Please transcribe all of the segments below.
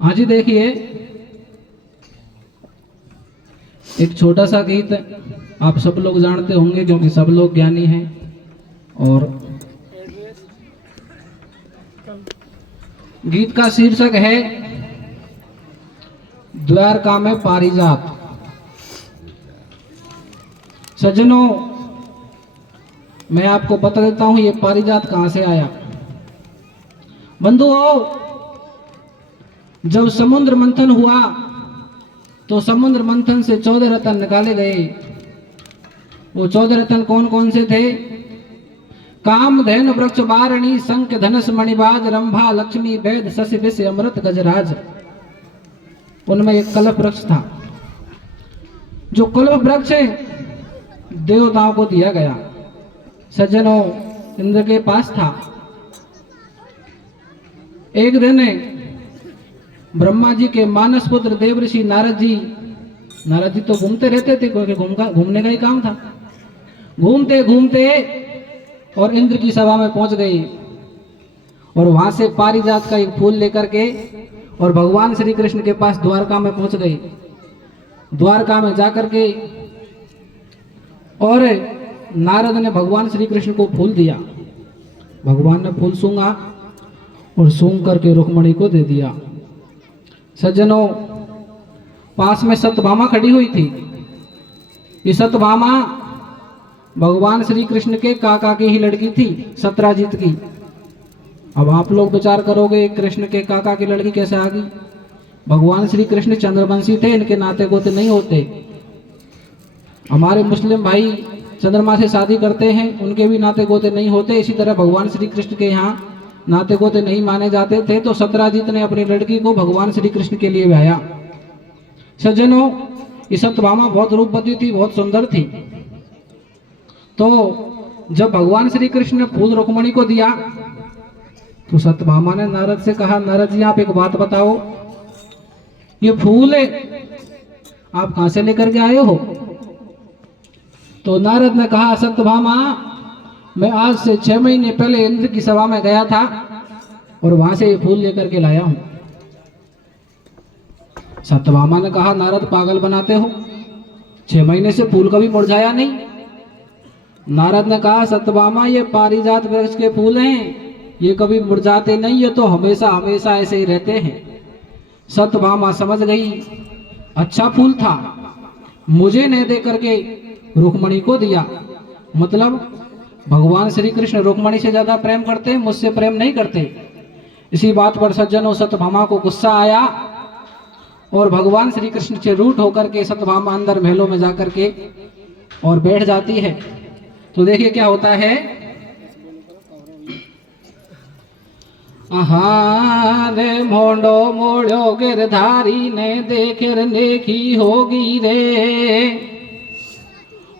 हाँ जी, देखिए एक छोटा सा गीत आप सब लोग जानते होंगे क्योंकि सब लोग ज्ञानी हैं। और गीत का शीर्षक है द्वारका में पारिजात। सज्जनों, मैं आपको बता देता हूं ये पारिजात कहां से आया। बंधुओं, जब समुद्र मंथन हुआ तो समुद्र मंथन से 14 रत्न निकाले गए। वो 14 रत्न कौन कौन से थे? काम, धैन, वृक्ष, वारणी, शंख, धनस, मणिबाज, रंभा, लक्ष्मी, वैद, शशि, विष, अमृत, गजराज। उनमें एक कल्प वृक्ष था। जो कल्प वृक्ष देवताओं को दिया गया। सज्जनों, इंद्र के पास था। एक दिन ब्रह्मा जी के मानस पुत्र देवऋषि नारद जी तो घूमते रहते थे क्योंकि घूमने का ही काम था। घूमते घूमते और इंद्र की सभा में पहुंच गए और वहां से पारिजात का एक फूल लेकर के और भगवान श्री कृष्ण के पास द्वारका में पहुंच गए। द्वारका में जाकर के और नारद ने भगवान श्री कृष्ण को फूल दिया। भगवान ने फूल सूंघा और सूंघ करके रुक्मणी को दे दिया। सज्जनों, पास में सत्यभामा खड़ी हुई थी। ये सत्यभामा भगवान श्री कृष्ण के काका की ही लड़की थी, सत्राजीत की। अब आप लोग विचार करोगे कृष्ण के काका की लड़की कैसे आ गई? भगवान श्री कृष्ण चंद्रवंशी थे, इनके नाते गोते नहीं होते। हमारे मुस्लिम भाई चंद्रमा से शादी करते हैं, उनके भी नाते गोते नहीं होते। इसी तरह भगवान श्री कृष्ण के यहाँ नाते गोते नहीं माने जाते थे। तो सत्राजीत ने अपनी लड़की को भगवान श्री कृष्ण के लिए ब्याया। सज्जनों, ये सत्यभामा बहुत रूपवती थी, बहुत सुंदर थी। तो जब भगवान श्री कृष्ण ने फूल रुक्मणी को दिया तो सत्यभामा ने नारद से कहा, नारद जी आप एक बात बताओ, ये फूल आप कहां से लेकर के आए हो? तो नारद ने कहा, सत्यभामा मैं आज से 6 महीने पहले इंद्र की सभा में गया था और वहां से ये फूल लेकर के लाया हूं। सत्यभामा ने कहा, नारद पागल बनाते हो, 6 महीने से फूल कभी मुरझाया नहीं। नारद ने कहा, सत्यभामा ये पारिजात वृक्ष के फूल हैं, ये कभी मुरझाते नहीं, ये तो हमेशा हमेशा ऐसे ही रहते हैं। सत्यभामा समझ गई, अच्छा फूल था, मुझे नहीं दे करके रुक्मणी को दिया। मतलब भगवान श्री कृष्ण रुक्मणी से ज्यादा प्रेम करते हैं, मुझसे प्रेम नहीं करते। इसी बात पर सज्जनों सत्यभामा को गुस्सा आया और भगवान श्री कृष्ण से रूठ होकर के सत्यभामा अंदर महलों में जाकर के और बैठ जाती है। तो देखिए क्या होता है। रे मोंडो मोड़ो गिरधारी ने देखेर नेकी होगी रे।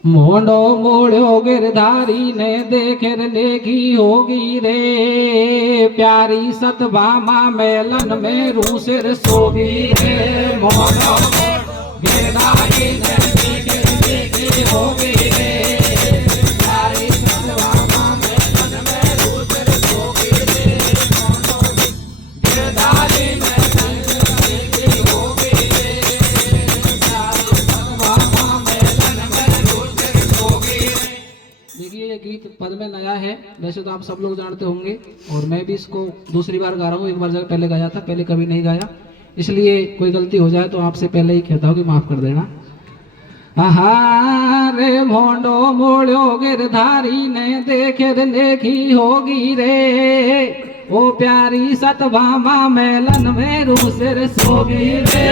मोंडो मोड़ो गिरधारी ने देखेर नेकी होगी रे। प्यारी सत्यभामा मेलन में रूसिर सोगी रे। मोंडो गिरधारी ने देखेर नेकी होगी रे। प्यारी सत्यभामा मेलन में रूसिर सोगी रे। मोंडो गिरधारी ने देखेर नेकी होगी रे। प्यारी सत्यभामा मेलन में रूसिर सोगी रे। देखिए ये गीत पद में नया है, वैसे तो आप सब लोग जानते होंगे और मैं भी इसको दूसरी बार गा रहा हूँ। एक बार जब पहले गाया था, पहले कभी नहीं गाया, इसलिए कोई गलती हो जाए तो आपसे पहले ही कहता हूँ कि माफ कर देना। रे मोंडो मोड़ो गिरधारी ने देखेर नेकी होगी रे। ओ प्यारी सत्यभामा मेलन में रूसिर सोगी रे।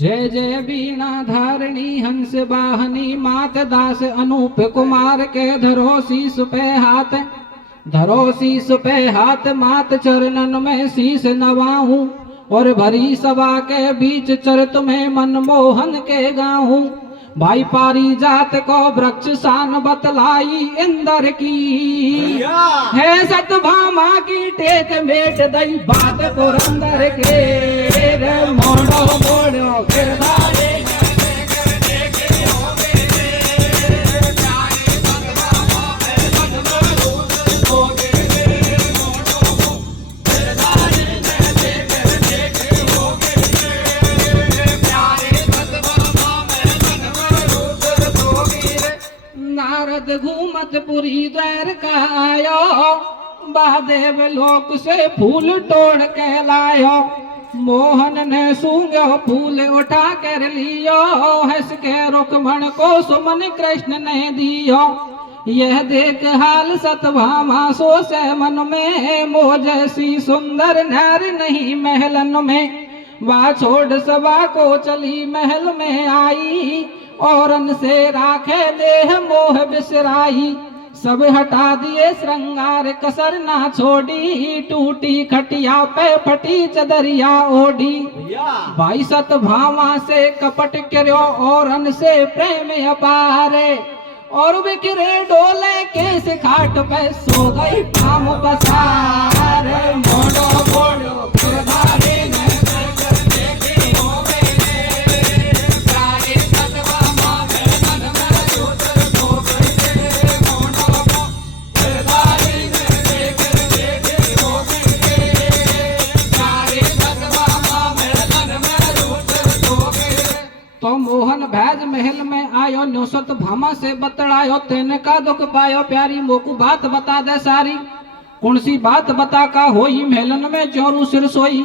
जय जय वीणा धारणी हंस वाहनी मात दास अनूप गोप कुमार के धरो शीस पे हाथ, धरो शीस पे हाथ, मात चरणन में शीस नवाऊं, और भरी सभा के बीच चरित में मनमोहन के गाऊं। भाई पारिजात को वृक्ष शान बतलाई इंद्र की, है सतभामा की टेक मेट दई बात पुरंदर के। रे मोड़ो मोड़ो गिरधारी नारद घूमत पुरी द्वार का आयो, महादेव लोक से फूल तोड़ के लायो। मोहन ने सूंघो फूल उठा कर लियो, हंस के रुक्मण को सुमन कृष्ण ने दियो। यह देख हाल सतभामा सोचे मन में, मोह जैसी सुंदर नार नहीं महलन में। वह छोड़ सभा को चली महल में आई, औरन से राखे देह मोह बिसराई। सब हटा दिए श्रृंगार कसर ना छोड़ी, टूटी खटिया पे फटी चदरिया ओढ़ी। भाई सतभामा से कपट करो औरन से प्रेम अपारे, और बिखरे डोले के से खाट पे सो गई पाम बसार। मोड़ो मोड़ो गिरधारी तो मोहन भैज महल में आयो, न्यो सतभामा से बतड़ायो, तेने का दुख पायो प्यारी, मोकू बात बता दे सारी। कौन सी बात बता का होई, महलन में चोरू सिर सोई।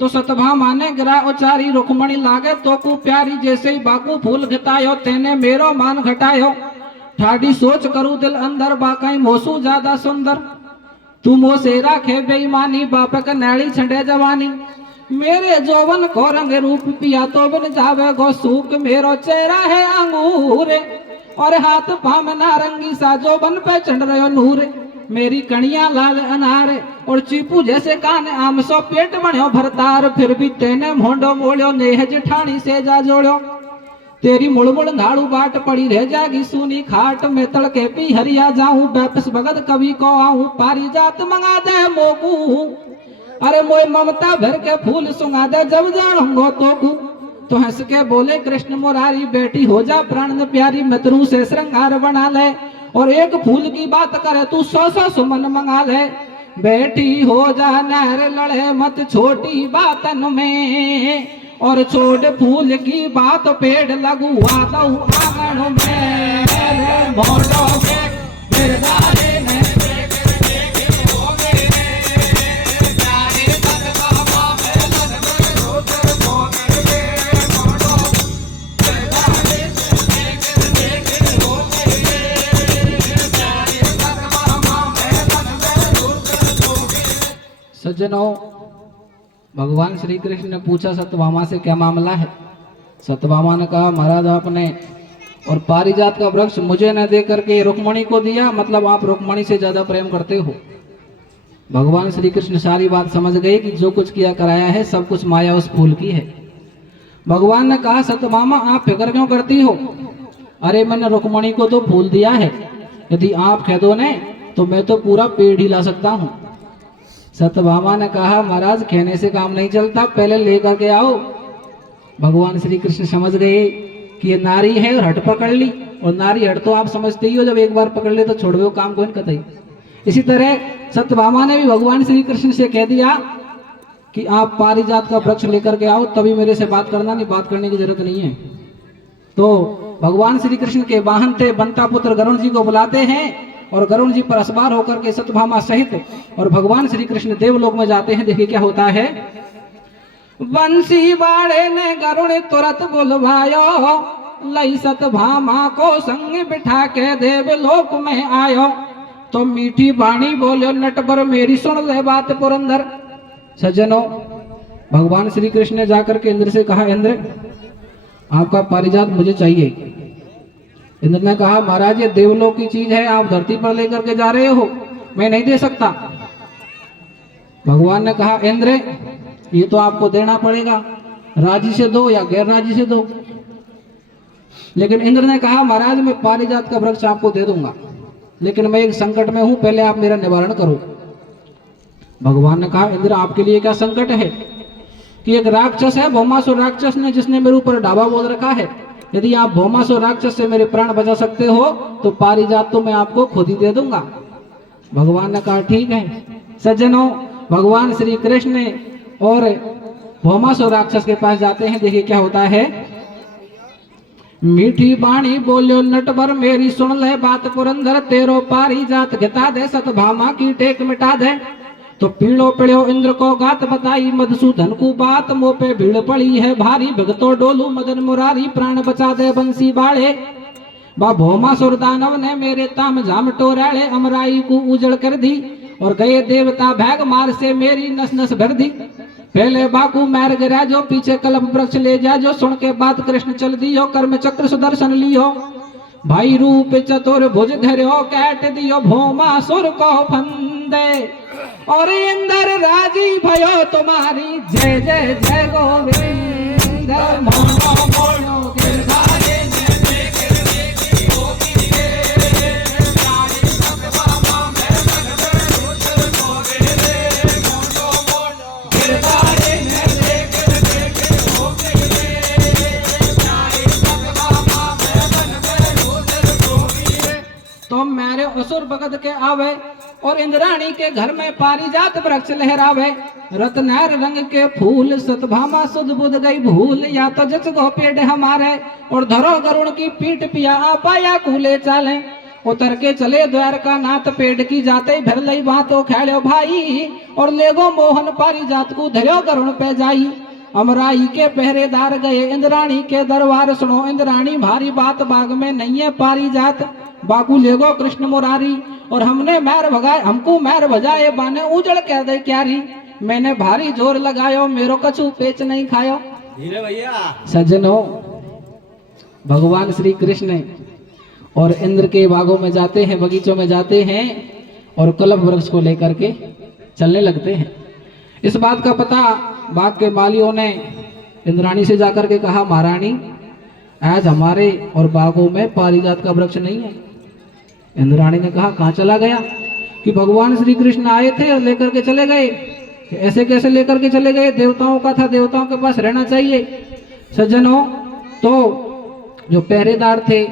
तो सतभामा ने गिरा उचारी, रुक्मणी लागे तो को प्यारी, जैसे ही बाकू फूल घटायो, तेने मेरो मान घटायो। ठाडी सोच करू दिल अंदर, बाकाई मोसू ज्यादा सुंदर। तू मोसे राखे बेईमानी, बाप का नैली छंडे जवानी। मेरे जोवन को रंग रूप पिया तो बन जावे गो सूख, मेरो चेहरा है अंगूर, और हाथ पाम नारंगी सा जोबन पे चढ़ रहे नूर। मेरी कणिया लाल अनार, और चीपू जैसे कान आम सो पेट बनो भरतार। फिर भी तेने मोंडो मोड़ो, नेह जेठानी से जा जोड़ो। तेरी मुड़मुड़ नाड़ू बाट पड़ी रह जागी सुनी खाट, में तड़के पी हरिया जाऊं, बैपस भगत कवि को आऊं। पारिजात मंगा दे मोकू, अरे मोय ममता भर के फूल सुंगा दे, जब जानूंगो तो कू। तो हंस के बोले कृष्ण मुरारी, बेटी हो जा प्राण प्यारी, मित्रों से श्रृंगार बना ले, और एक फूल की बात करे तू 100 सुमन मंगा ले। बेटी हो जा नहर लड़े मत छोटी बातन में, और छोड़ फूल की बात पेड़ लगुआ दऊ आंगन में। मोड़ो गिरधारी ने सज्जनों, भगवान श्री कृष्ण ने पूछा सतभामा से क्या मामला है। सतभामा ने कहा महाराज आपने और पारिजात का वृक्ष मुझे न दे करके रुक्मणी को दिया, मतलब आप रुक्मणी से ज्यादा प्रेम करते हो। भगवान श्री कृष्ण सारी बात समझ गए कि जो कुछ किया कराया है सब कुछ माया उस फूल की है। भगवान ने कहा सतभामा आप फिक्र क्यों करती हो, अरे मैंने रुक्मणी को तो फूल दिया है, यदि आप कह दो न तो मैं तो पूरा पेड़ ही ला सकता हूँ। सतभामा ने कहा महाराज कहने से काम नहीं चलता, पहले लेकर के आओ। भगवान श्री कृष्ण समझ गए कि ये नारी है और हट पकड़ ली, और नारी हट तो आप समझते ही हो, जब एक बार पकड़ ले तो छोड़ दो काम को कतई। इसी तरह सतभामा ने भी भगवान श्री कृष्ण से कह दिया कि आप पारिजात का वृक्ष लेकर के आओ, तभी मेरे से बात करना, नहीं बात करने की जरूरत नहीं है। तो भगवान श्री कृष्ण के वाहन थे बंता पुत्र गरुण जी को बुलाते हैं, और गरुण जी पर असवार होकर के सतभामा सहित और भगवान श्री कृष्ण देवलोक में जाते हैं। देखिए क्या होता है। बंसी बाड़े ने गरुण तुरंत बुलवायो, लई सतभामा को संग बिठा के देवलोक में आयो। तो मीठी बाणी बोलो नटबर मेरी सुन ले बात पुरंदर। सज्जनों, भगवान श्री कृष्ण ने जाकर के इंद्र से कहा इंद्र आपका पारिजात मुझे चाहिए। इंद्र ने कहा महाराज ये देवलोक की चीज है, आप धरती पर लेकर के जा रहे हो, मैं नहीं दे सकता। भगवान ने कहा इंद्र ये तो आपको देना पड़ेगा, राजी से दो या गैर राजी से दो। लेकिन इंद्र ने कहा महाराज मैं पारिजात का वृक्ष आपको दे दूंगा, लेकिन मैं एक संकट में हूं, पहले आप मेरा निवारण करो। भगवान ने कहा इंद्र आपके लिए क्या संकट है कि एक राक्षस है भौमासुर राक्षस ने, जिसने मेरे ऊपर डाबा बोल रखा है। यदि आप भौमासुर राक्षस से मेरे प्राण बचा सकते हो तो पारिजात तो मैं आपको खुद ही दे दूंगा। भगवान ने कहा ठीक है। सज्जनों, भगवान श्री कृष्ण और भौमासुर राक्षस के पास जाते हैं। देखिए क्या होता है। मीठी बाणी बोलियो नटवर मेरी सुन ले बात, पुरंदर तेरो पारिजात घिता दे, सतभामा की टेक मिटा दे। तो पीड़ो पीड़ो इंद्र को गात बताई, मधुसूदन को बात मोह पे भीड़ पड़ी है भारी, भगतो डोलू मदन मुरारी प्राण बचा दे बंसी बाड़े। बा भौमासुर दानव ने मेरे ताम झाम टोराड़े, अमराई को उजड़ कर दी, और गए देवता भैग मार से मेरी नस नस भर दी। पहले बाकू मैर गिरा जो, पीछे कलप वृक्ष ले जा जो, सुन के बात कृष्ण चल दियो, कर्म चक्र सुदर्शन लियो। भाई रूप चतुर भुज धर्यो, कैट दियो भौमासुर को फंदे, और इंद्र राजी भयो तुम्हारी, जय जय जय गोविंद। तो मेरे असुर भगत के आवे, और इंद्राणी के घर में पारिजात वृक्ष लहरावे। रत्नार रंग के फूल सतभामा सुध बुध गई भूल, या तो जच गो पेड़ हमारे, और धरो गरुण की पीठ पिया पाया कूले चाले। उतर के चले द्वारका नाथ, पेड़ की जाते भर लई बातों खेलो भाई, और लेगो मोहन पारिजात को धरो गरुण पे जाई। अमराई के पहरेदार गए इंद्राणी के दरबार, सुनो इंद्राणी भारी बात, बाग में नहीं है पारिजात। बाकू लेगो कृष्ण मुरारी, और हमने मैर भगाए, हमको मैर भजाए बाने उजड़ कह दे क्यारी। मैंने भारी जोर लगायो, मेरो कछु पेच नहीं खायो। धीरे भैया। सज्जनों, भगवान श्री कृष्ण और इंद्र के बागों में जाते हैं, बगीचों में जाते हैं, और कलप वृक्ष को लेकर के चलने लगते हैं। इस बात का पता बाग के मालियों ने इंद्राणी से जाकर के कहा महारानी आज हमारे और बागों में पारिजात का वृक्ष नहीं है। इंद्राणी ने कहा कहाँ चला गया? कि भगवान श्री कृष्ण आए थे और लेकर के चले गए। ऐसे कैसे लेकर के चले गए? देवताओं का था, देवताओं के पास रहना चाहिए। सज्जनों, तो जो पहरेदार थे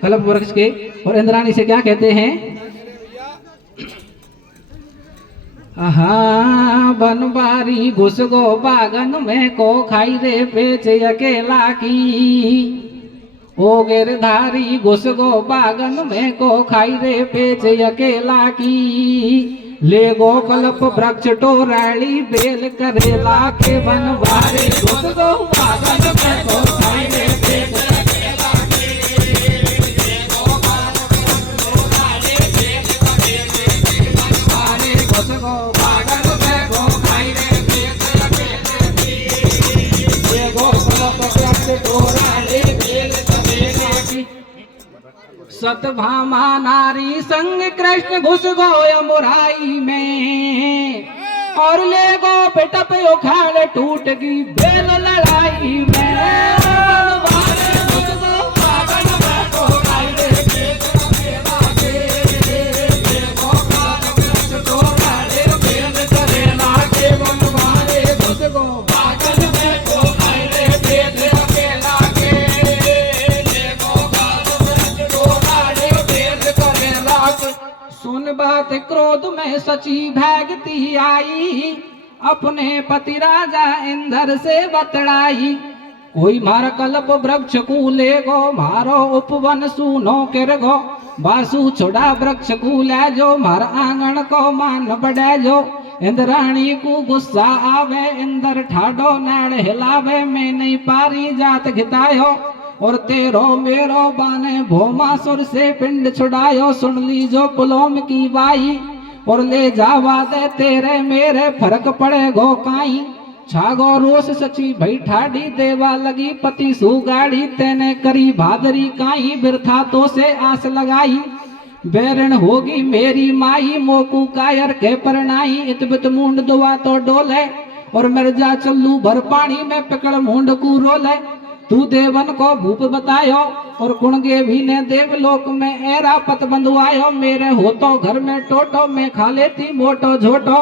कल्प वृक्ष के, और इंद्राणी से क्या कहते हैं? बनबारी घुस गो बागन में को खाई रे पेच अकेला की। ओ गिरधारी घुस गो बागन में को खाई रे पेच अकेला की। ले गो कल्प वृक्ष टोराली बेल करेला के बनबारी घुस गो बागन में को खाई रे पेच अकेला की। ले गो कल्प वृक्ष टोराली बेल बनबारी घुस गो बागन में को खाई रे पेच अकेला की। ले गो कल्प वृक्ष टोराली बेल सतभामा नारी संग कृष्ण घुस गो यमुराई में। और ले गो बेटप उखाड़ टूट गई बेल लड़ाई में। सुन बात क्रोध में सची भागती आई। अपने पति राजा इंद्र से बतड़ाई। कोई मार कल्प वृक्ष को ले गो मारो उपवन सुनो कर गो। बासु छोड़ा वृक्ष को ले जो मार आंगन को मान बढ़े जो। इंद्राणी को गुस्सा आवे इंद्र ठाडो नाड़ हिलावे। मैं नहीं पारी जात घितायो और तेरो मेरो बाने भौमासुर से पिंड छुड़ायो। सुन ली जो पुलोम की बाई और ले जावा दे तेरे मेरे फर्क पड़े गो काई। छागो रोस सची भई ठाडी देवा लगी पति सुगाड़ी तेने करी भादरी काई बिरथा तो से आस लगाई बैरण होगी मेरी माई मोकू कायर के परनाई इतबित मुंड दुआ तो डोले और मिर्जा चल्लू भर पानी में पकड़ मुंड को रोले तू देवन को भूप बतायो और कुणगे भी ने देवलोक में एरा पत बंधुआयो मेरे हो तो घर में टोटो में खा लेती मोटो झोटो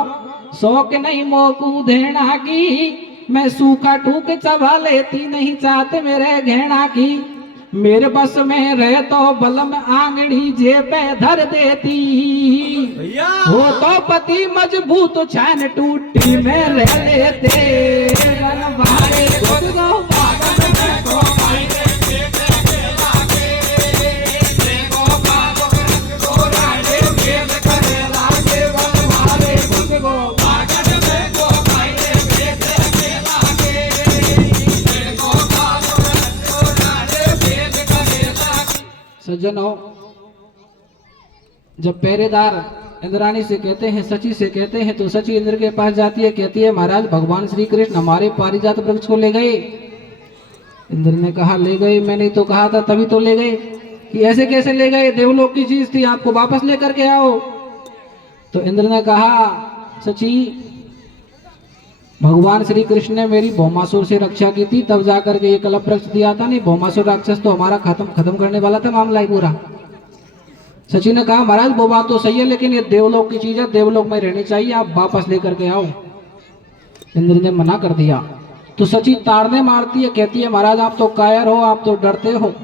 शौक नहीं मोकू धेना की मैं सूखा टूक चबा लेती नहीं चाहते मेरे घेना की मेरे बस में रहे तो बलम आंगड़ी जेब धर देती हो तो पति मजबूत छान टूटी में रह लेते बनवारे सज्जनों, जब पहरेदार इंद्राणी से कहते हैं, सची से कहते हैं, तो सची इंद्र के पास जाती है, कहती है महाराज भगवान श्री कृष्ण हमारे पारिजात वृक्ष को ले गए। इंद्र ने कहा ले गए, मैंने तो कहा था तभी तो ले गए, कि ऐसे कैसे ले गए, देवलोक की चीज थी, आपको वापस लेकर के आओ। तो इंद्र ने कहा सची भगवान श्री कृष्ण ने मेरी भौमासुर से रक्षा की थी, तब जाकर के ये कलप वृक्ष दिया था, नहीं भौमासुर राक्षस तो हमारा खत्म करने वाला था मामला ही पूरा। सची ने कहा महाराज वो बात तो सही है, लेकिन ये देवलोक की चीज है, देवलोक में रहनी चाहिए, आप वापस लेकर के आओ। इंद्र ने मना कर दिया। तो सची ताड़ने मारती है, कहती है महाराज आप तो कायर हो, आप तो डरते हो,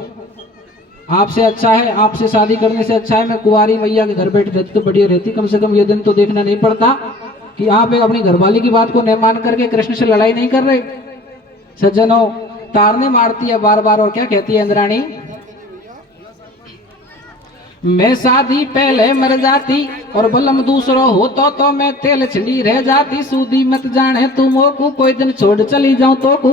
आपसे अच्छा है, आपसे शादी करने से अच्छा है मैं कुंवारी मैया के घर बैठ रहती तो बढ़िया रहती, कम से कम ये दिन तो देखना नहीं पड़ता कि आप एक अपनी घरवाली की बात को न मान करके कृष्ण से लड़ाई नहीं कर रहे। सज्जनों, तारने मारती है बार बार, और क्या कहती है इंद्राणी, मैं शादी पहले मर जाती और बलम दूसरो होतो तो मैं तेल छिड़ी रह जाती, सूदी मत जाने तुम को कोई दिन छोड़ चली जाऊं तो को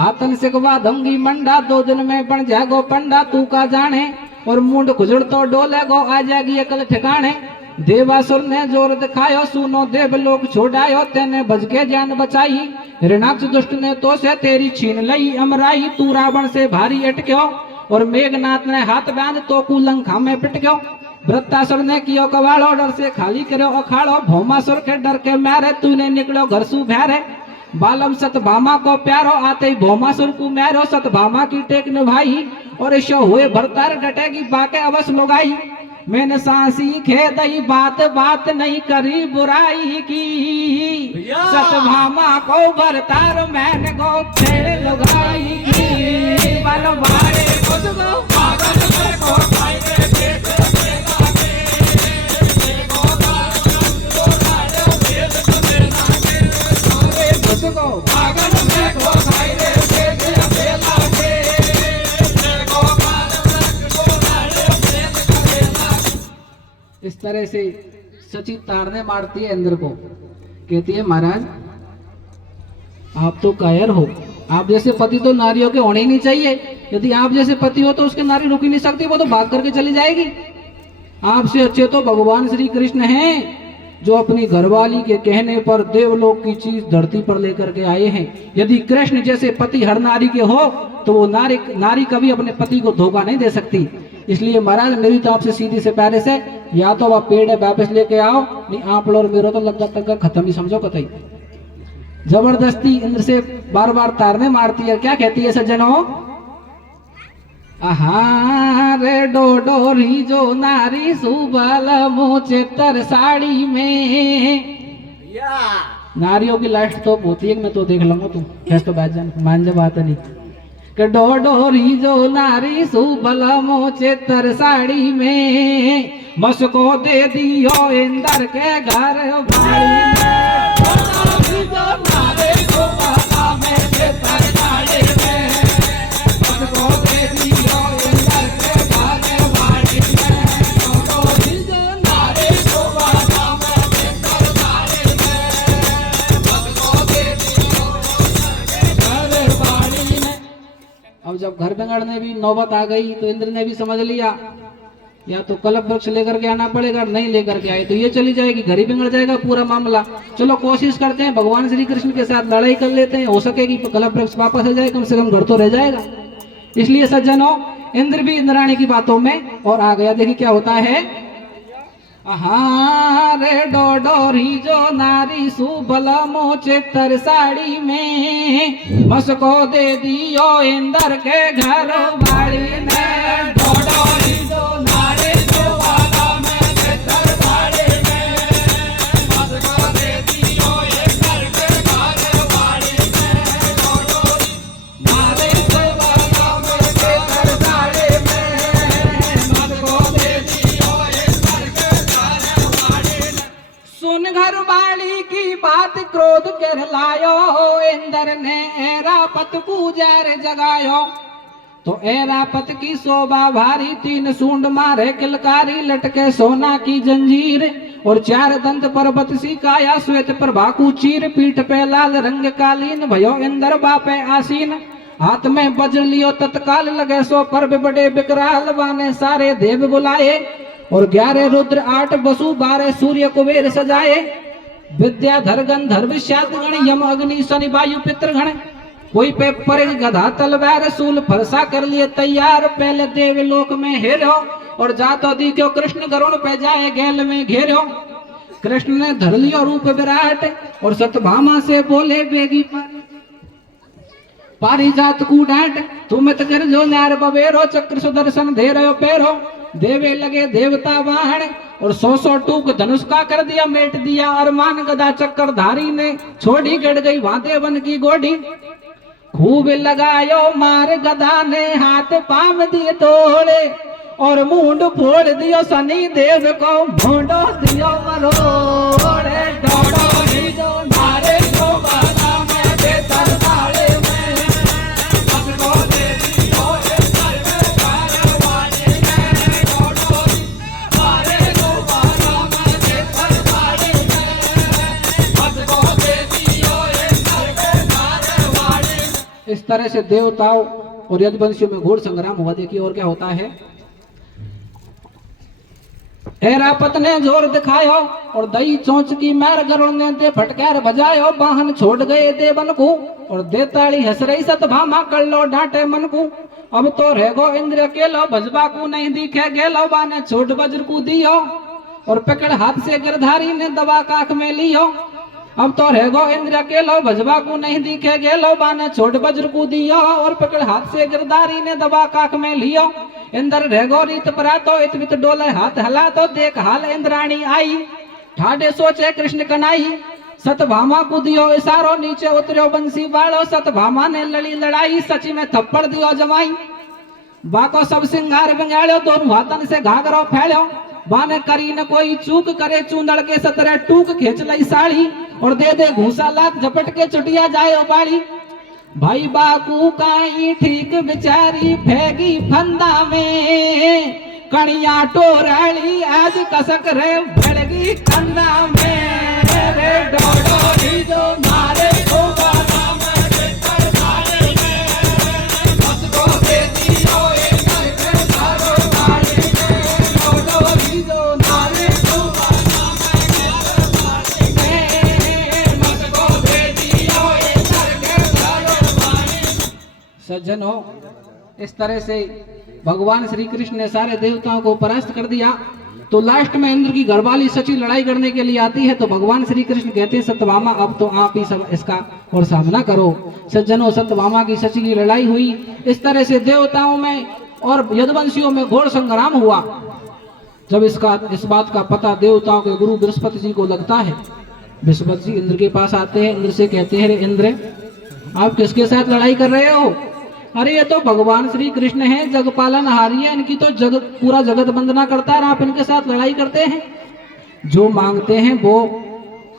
आतन सिकवा दूंगी मंडा, 2 दिन में बन जागो पंडा, तू का जाने और मुंड खुजड़ तो डोले गो आ जाएगी अकल ठिकाने। देवासुर ने जोर दिखायो, सुनो देवलोक छोड़ायो, तेने भज के जान बचाई, ऋणाक्ष दुष्ट ने तो से तेरी छीन लई अमराई, तू रावण से भारी अटक्यो और मेघनाथ ने हाथ बांध तो कुलंखा में पिटक्यो। वृत्तासुर ने कियो कवाड़ो, डर से खाली करो अखाड़ो, भौमासुर के डर के मारे तूने निकलो घर सु भैरे, बालम सतभामा को प्यारो आते ही भौमासुर को मैरो, सतभामा की टेक निभाई और ऐशो हुए भरतार डटेगी बाके अवश्य लुगाई। मैंने सांसी खेदई बात बात नहीं करी बुराई की, सतभामा को भरतार मैंने गो छेड़ लुगाई की, बनवारे उसको पागल को खाए पेट इस तरह से सची ताड़ने मारती है इंद्र को, कहती है महाराज आप तो कायर हो, आप जैसे पति तो नारियों के होने ही नहीं चाहिए, यदि आप जैसे पति हो तो उसकी नारी रुक ही नहीं सकती, वो तो भाग करके चली जाएगी। आपसे अच्छे तो भगवान श्री कृष्ण हैं, जो अपनी घरवाली के कहने पर देवलोक की चीज धरती पर लेकर के आए हैं। यदि कृष्ण जैसे पति हर नारी के हो तो वो नारी कभी अपने पति को धोखा नहीं दे सकती। इसलिए महाराज मेरी तो आपसे सीधी से पैरे से, या तो आप पेड़ है वापस लेके आओ, नहीं आप और मेरा तो लगा तक खत्म ही समझो कतई। जबरदस्ती इंद्र से बार बार तारने मारती है। क्या कहती है सज्जनों, रे डोडोरी जो नारी सुबल मोचेतर साड़ी में। नारियों की लाइफ तो होती है, मैं तो देख लूंगा, तू कैसे तो बैठ जान मान जा बात नहीं। डोडोरी जो नारी सुबल मोचेतर साड़ी में, मस्को दे दियो इंदर के घर भाड़ी में। जो नारे को बाला में चेतर साड़ी में, मस्को दे दियो इंदर के घर भाड़ी में। जो नारे को बाला में चेतर साड़ी में, मस्को दे दियो इंदर के घर भाड़ी में। अब जब घर बिगड़ने भी नौबत आ गई तो इंद्र ने भी समझ लिया या तो कल्प वृक्ष लेकर के आना पड़ेगा, नहीं लेकर के आए तो ये चली जाएगी, घर ही बिगड़ जाएगा पूरा मामला। चलो कोशिश करते हैं, भगवान श्री कृष्ण के साथ लड़ाई कर लेते हैं, हो सकेगी कल्प वृक्ष वापस आ जाए, कम से कम घर तो रह जाएगा। इसलिए सज्जनों, इंद्र भी इंद्राणी की बातों में और आ गया। देखिए क्या होता है। रे डोडोरी जो नारी सुबल मोचे तर साड़ी में, मसको दे दियो इंद्र के घर वाली ने। डोडोरी जो नारी सुबल मोचे तर साड़ी में, मसको दे दियो इंद्र के घर वाली ने। डोडोरी नारी सुबल मोचे तर साड़ी में, मसको दे दियो इंद्र के सुन घर वाली की बात क्रोध कर लायो, इंद्र ने ऐरापत को जर जगायो। तो ऐरापत की शोभा भारी, 3 सूंड मारे किलकारी, लटके सोना की जंजीर और 4 दंत पर्वत सी काया, श्वेत प्रभा को चीर, पीठ पे लाल रंग कालीन, भयो इंद्र बापे आसीन। हाथ में वज्र लियो तत्काल, लगे सो पर्व बड़े विकराल, बाने सारे देव बुलाए और 11 रुद्र 8 वसु 12 सूर्य कुबेर सजाए। विद्याधर गंधर्व शातगण, यम अग्नि शनि वायु पितृगण, कोई पे परिग गधा तलवार सूल फरसा कर लिए तैयार। पहले देवलोक में हेरो और जातो दिखो कृष्ण गरुण पे जाए गैल में घेरो। कृष्ण ने धर लियो रूप विराट और सतभामा से बोले बेगी पारिजात को डांट, तुम कर जो न्यार बबेरो, चक्र सुदर्शन दे रहे पैरो। देवे लगे देवता वाहन और 100 टूक धनुष का कर दिया मेट दिया अरमान। गदा चक्रधारी ने छोड़ी गड़ गई वादेवन की गोडी, खूब लगायो मार गदा ने, हाथ पाम दिए तोड़े और मुंड फोड़ दियो शनि देव को, भूडो दियो मरोड़े। डोडो ही जो नारे को बाला में दे तरताले में, सबको दे दियो एक घर में घर वाले में। डोडो ही नारे को बाला में दे तरताले में, सबको दे दियो एक घर में घर वाले। इस तरह से देवताओं और यदुवंशियों में घोर संग्राम हुआ। देखिए और क्या होता है। ऐरापत ने जोर दिखायो और दई चोंच की मार गरुड़ ने दे फटकार बजायो। वाहन छोड़ गए देवन को और देताली हंस रही सतभामा, कर लो डांटे मन को। अब तो रहेगो इंद्र अकेलो, भजबा को नहीं दिखे गेलो। बाने छोट वज्र को दियो और पकड़ हाथ से गिरधारी ने दबा काख में लियो। अब तो रहेगो इंद्र अकेलो, भजबा को नहीं दिखे गेलो। बाने छोट वज्र को दियो और पकड़ हाथ से गिरधारी ने दबा काख में लियो। इंद्र रहेगो रीत परातो, इतवित डोले हाथ हला तो, देख हाल इंद्राणी आई। ठाडे सोचे कृष्ण कनाई, सतभामा को दियो इशारो, नीचे उतरो बंसी बाड़ो। सतभामा ने लड़ी लड़ाई, सची में थप्पड़ दियो जमाई। बाको सब सिंगार बंगाड़ो, दोनों हाथन से घाघरो फैलो। बाने करी न कोई चूक, करे चूंदड़ के 17 टूक, खींच लई साड़ी और दे दे घूसा लात, झपट के चुटिया जाए बाड़ी। भाई बाकू काई ठीक बिचारी, फेगी फंदा में, कणिया टोराली आज कसक रे भड़गी कंदा में। रे डोडोरी जो मारे को बाला में देकर धारे में, मसको दे दियो एक घर के घर वाले में। डोडोरी जो मारे को बाला में देकर धारे में, मसको दे दियो एक घर के घर वाले। सज्जनों, इस तरह से भगवान श्री कृष्ण ने सारे देवताओं को परास्त कर दिया। तो लास्ट में इंद्र की घरवाली सची लड़ाई करने के लिए आती है। तो भगवान श्री कृष्ण कहते हैं सत्यभामा अब तो आप ही सब इसका और सामना करो। सज्जनों, सत्यभामा की सची की लड़ाई हुई। इस तरह से देवताओं में और यदुवंशियों में घोर संग्राम हुआ। जब इस बात का पता देवताओं के गुरु बृहस्पति जी को लगता है, बृहस्पति जी इंद्र के पास आते हैं। इंद्र से कहते हैं, इंद्र आप किसके साथ लड़ाई कर रहे हो? अरे ये तो भगवान श्री कृष्ण हैं, जगपालन हारी है, इनकी तो पूरा जगत वंदना करता है और आप इनके साथ लड़ाई करते हैं। जो मांगते हैं वो